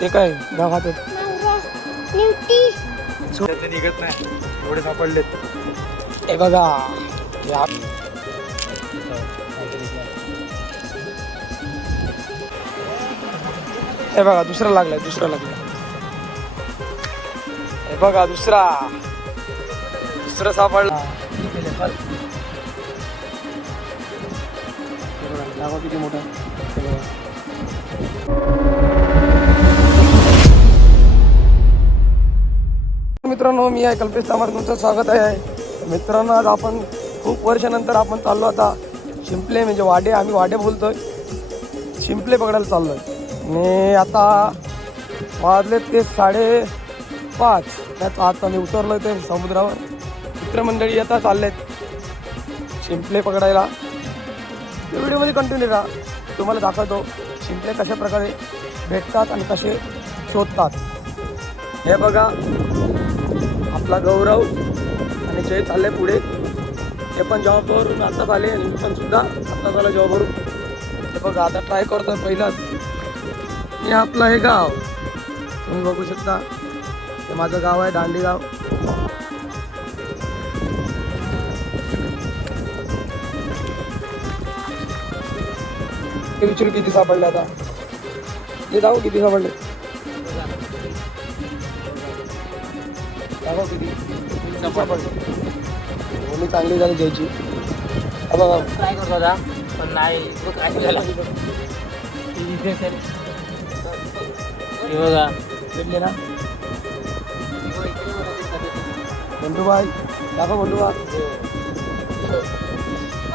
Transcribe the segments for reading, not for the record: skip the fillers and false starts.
ते काय गावात निघत नाही एवढे सापडलेत. हे बघा हे बघा दुसरा लागलाय हे बघा दुसरा सापडला. किती मोठा मित्रांनो, मी आहे कल्पेश तामार, तुमचं स्वागत आहे. मित्रांनो, आज आपण खूप वर्षानंतर आपण चाललो आता शिंपले म्हणजे वाडे, आम्ही वाडे बोलतोय, शिंपले पकडायला चाललोय. आणि आता वाजले ते 5:30. त्याच आता मी उतरलोय ते समुद्रावर. मित्रमंडळी आता चाललेत शिंपले पकडायला. व्हिडिओमध्ये कंटिन्यू राहा, तुम्हाला दाखवतो शिंपले कशा प्रकारे भेटतात आणि कसे शोधतात. हे बघा आपला गौरव आणि जय चालले पुढे. हे पण जॉबवरून आत्ताच आले आणि मी पण सुद्धा आत्ताच आला जॉबवरून. हे बघा आता ट्राय करतोय पहिलाच. हे आपलं हे गाव तुम्ही बघू शकता, हे माझं गाव आहे दांडी गाव. विचारू किती सापडले आता, हे जाऊ किती सापडले किती सापडले. बोली चांगली झाली घ्यायची. बघा ट्राय करतो आता पण नाही झाला. बघा भेटले ना बंधुबाई, दाखव बंधुबा.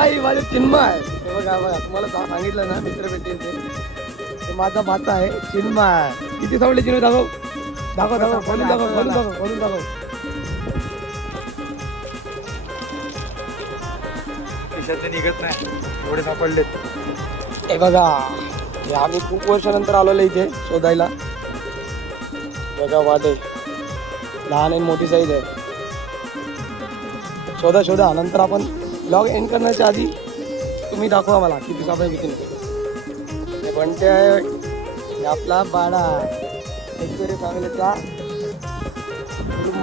आई माझे चिन्मय. हे बघा बघा तुम्हाला सांगितलं ना मित्र भेटेल ते माझा भाचा आहे चिन्मय. किती सापडले चिन्मय, दाखव दाखव दाखव खोलून दाखव खोलून दाखव खोलून दाखव. निघत नाही एवढे सापडलेत. हे बघा हे आम्ही खूप वर्षानंतर आलेलो इथे शोधायला. बघा वाटे लहान आणि मोठी साईज आहे. शोधा नंतर आपण ब्लॉग एंड करण्याच्या आधी तुम्ही दाखवा मला किती सापडे किती नाही. हे बनते आहे, हे आपला बाळा एकतरी फॅमिलीचा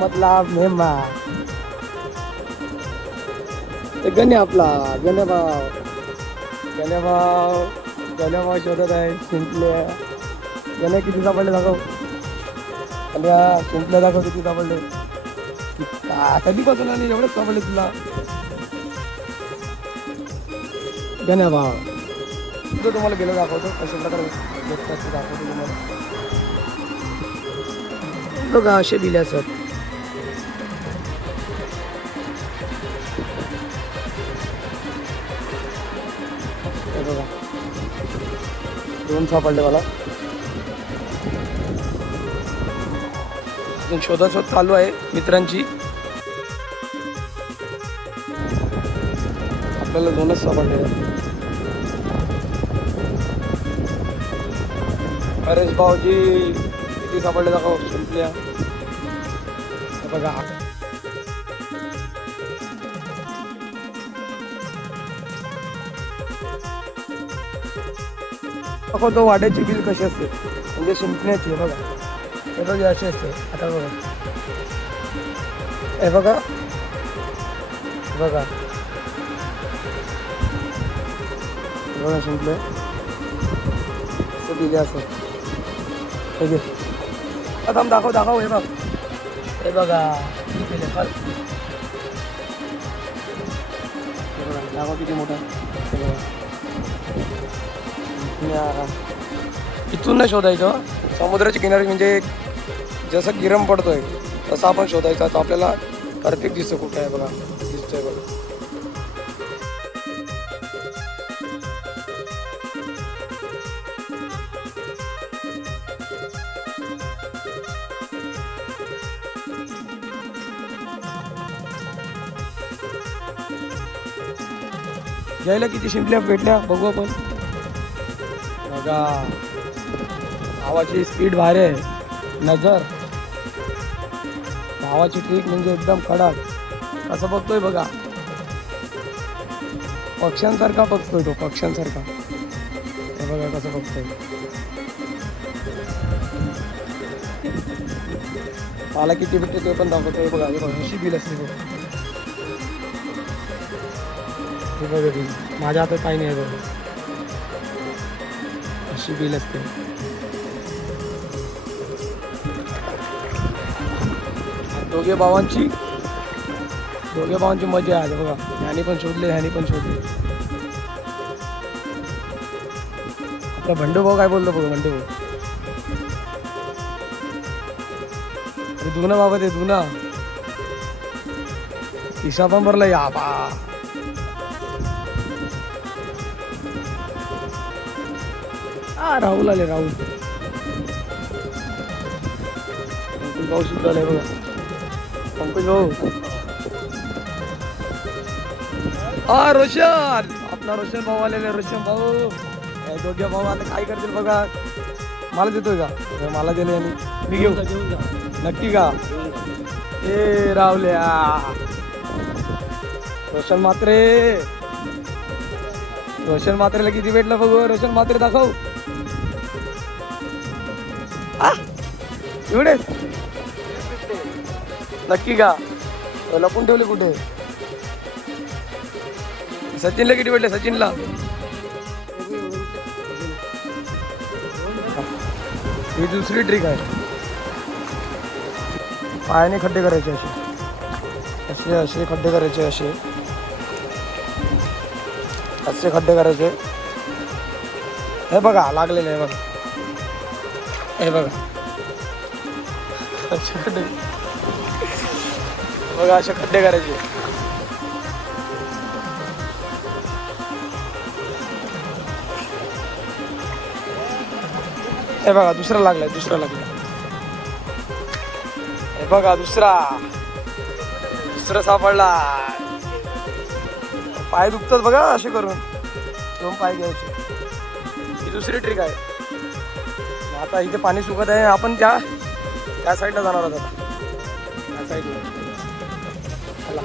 मधला मेहमा. ते गण्या आपला गण्याभाव शोधत आहे शिंपले. गण्या किती सापडले दाखव. गण्या शिंपले दाखव किती सापडले. कधीपासून आणि एवढंच सापडले तुला गण्याभाव. जो तुम्हाला गेलं दाखवतो कशा प्रकारे भेटतात ते दाखवतो तुम्हाला. बघा असे दिले असत. बघा 2 सापडले मला. शोध चालू आहे मित्रांची. आपल्याला 2च सापडले. हरेश भाऊजी किती सापडले दाखव शिंपल्या. बघा तो वाड्याची बिल कशी असते म्हणजे शिंपण्याची. बघा हे बघा अशी असते. आता बघा हे बघा बघा बघा शिंपले दिले असं. ठीक आहे आता दाखव. हे बघ हे बघा दाखव किती मोठा. इथून नाही शोधायचं, समुद्राच्या किनारी म्हणजे जसं गिरम पडतोय तसं आपण शोधायचं. तर आपल्याला परफेक्ट दिसतं कुठं आहे. बघा दिसतोय बघा. घ्यायला किती शिंपल्या भेटल्या बघू आपण. बघा भावाची स्पीड भारी आहे. नजर भावाची ट्रिक म्हणजे एकदम कडक. असं बघतोय बघा, पक्ष्यांसारखा बघतोय तो, पक्ष्यांसारखा. हे बघा कसं बघतोय. मला किती भेटते ते पण दाखवतो. हे बघा, हे बघा अशी बिल असते बघा. हे बघा बिल माझ्या हातात काही नाही आहे बघा. अशी बिल असते. दोघे भावांची मजा आहे बघा. ह्यानी पण शोधले, ह्यानी पण शोधले. आपला भंडू भाऊ काय बोलतो बघा. भंडू भाऊ अरे दुना बाबा, ते दुना खिसा पण भरला या बा. राहुल आले, राहुल पंकज भाऊ सुद्धा आले बघा. पंकज भाऊ रोशन, आपला रोशन भाऊ आलेले. रोशन भाऊ, हे दोघे भाऊ आता काय करतील बघा. मला देतोय का? मला दिले आणि मी घेऊ नक्की का? ए राहुल्या, रोशन मात्रेला किती भेटलं बघू. रोशन मात्रे दाखव. एवढे नक्की का? लपून ठेवले कुठे? सचिनला किती भेटले? सचिनला ही दुसरी ट्रिक आहे. पायाने खड्डे करायचे असे असे खड्डे करायचे. असे खड्डे करायचे. हे बघा लागलेले आहे बघा. हे बघा असे खड्डे बघा. असे खड्डे करायचे. हे बघा दुसरा लागलाय. हे बघा दुसरा सापडला. पाय दुखतात बघा असे करून. 2 पाय घ्यायचे. ही दुसरी ट्रिक आहे. आता इथे पाणी सुकत आहे. आपण त्या साईडला जाणार आहोत आता. त्या साईडला चला.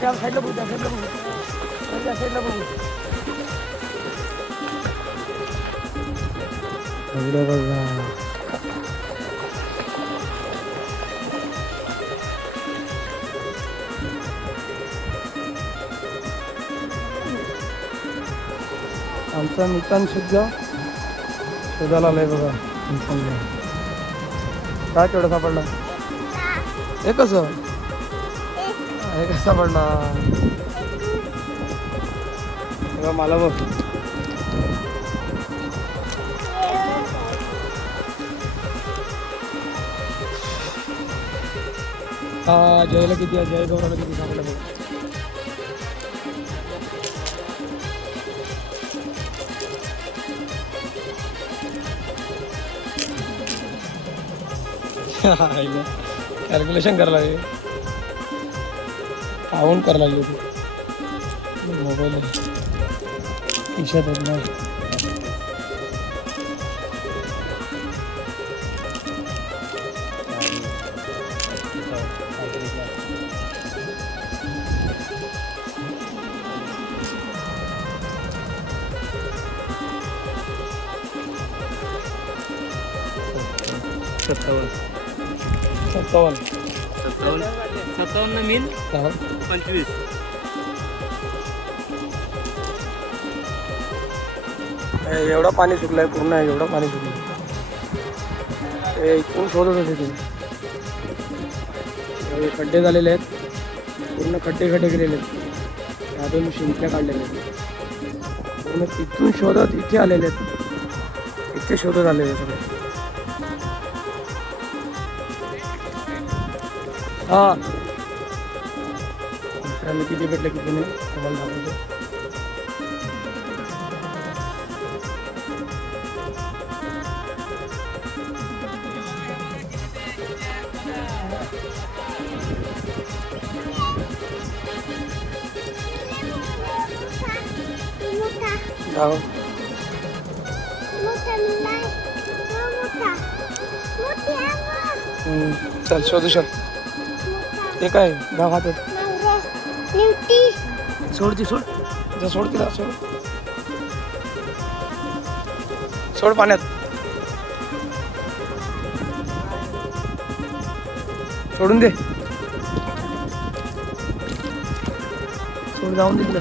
त्या साईडला बघू. बघा आमचा मितान सुद्धा शोधायला आलाय बघा. काय केवढा सापडला? हे कसं सापडला मला बघ. जयला किती आहे? जय गौराला किती सापडला बघ. कॅल्क्युलेशन करायला लागले. काउंट करायला लागले ते मोबाईल खिशात होत नाही. सत्तावन्न मीन 25. एवढं पाणी सुकलंय पूर्ण. एवढं पाणी सुकलंय. इथून शोधत होते ते. खड्डे झालेले आहेत पूर्ण. खड्डे केलेले आहेत. त्यातून शिंपल्या काढलेल्या आहेत पूर्ण. तिथून शोधत इथे आलेले आहेत. इथे शोधत आलेले सगळे. हां मित्रांनो किती भेटले किती नाही तुम्हाला दाखवतो. जाओ चल शोधू शक. ते काय गाव हातात सोड ती सोड. जा सोड तिला सोड सोड पाण्यात सोडून दे सोड जाऊन दे तिला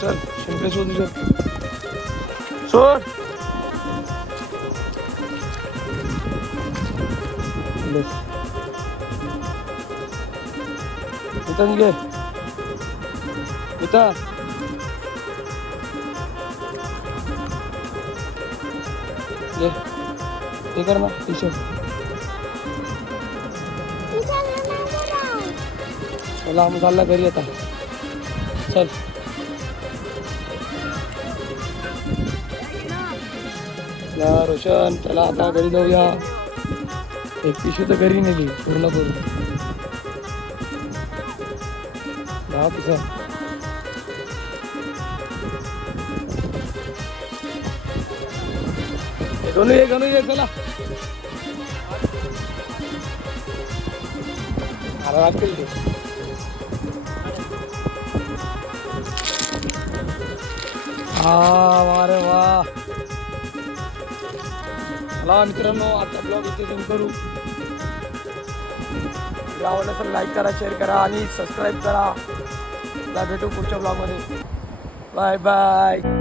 चल शिंपले शोधू चल सोड इथं घे इथं हे कर ना टी शर्ट चला आम्ही चालला घरी आता चल या रोशन चला आता घरी जाऊया एक पिशवी तर घरी नेली पूर्ण करून जा तुझं गणू ये चला मला लागतील ते हा वारे वा चला मित्रांनो आता ब्लॉग इथे सुरू करू आवडलं तर लाईक करा शेअर करा आणि सबस्क्राईब करा भेटू पुढच्या ब्लॉगमध्ये बाय बाय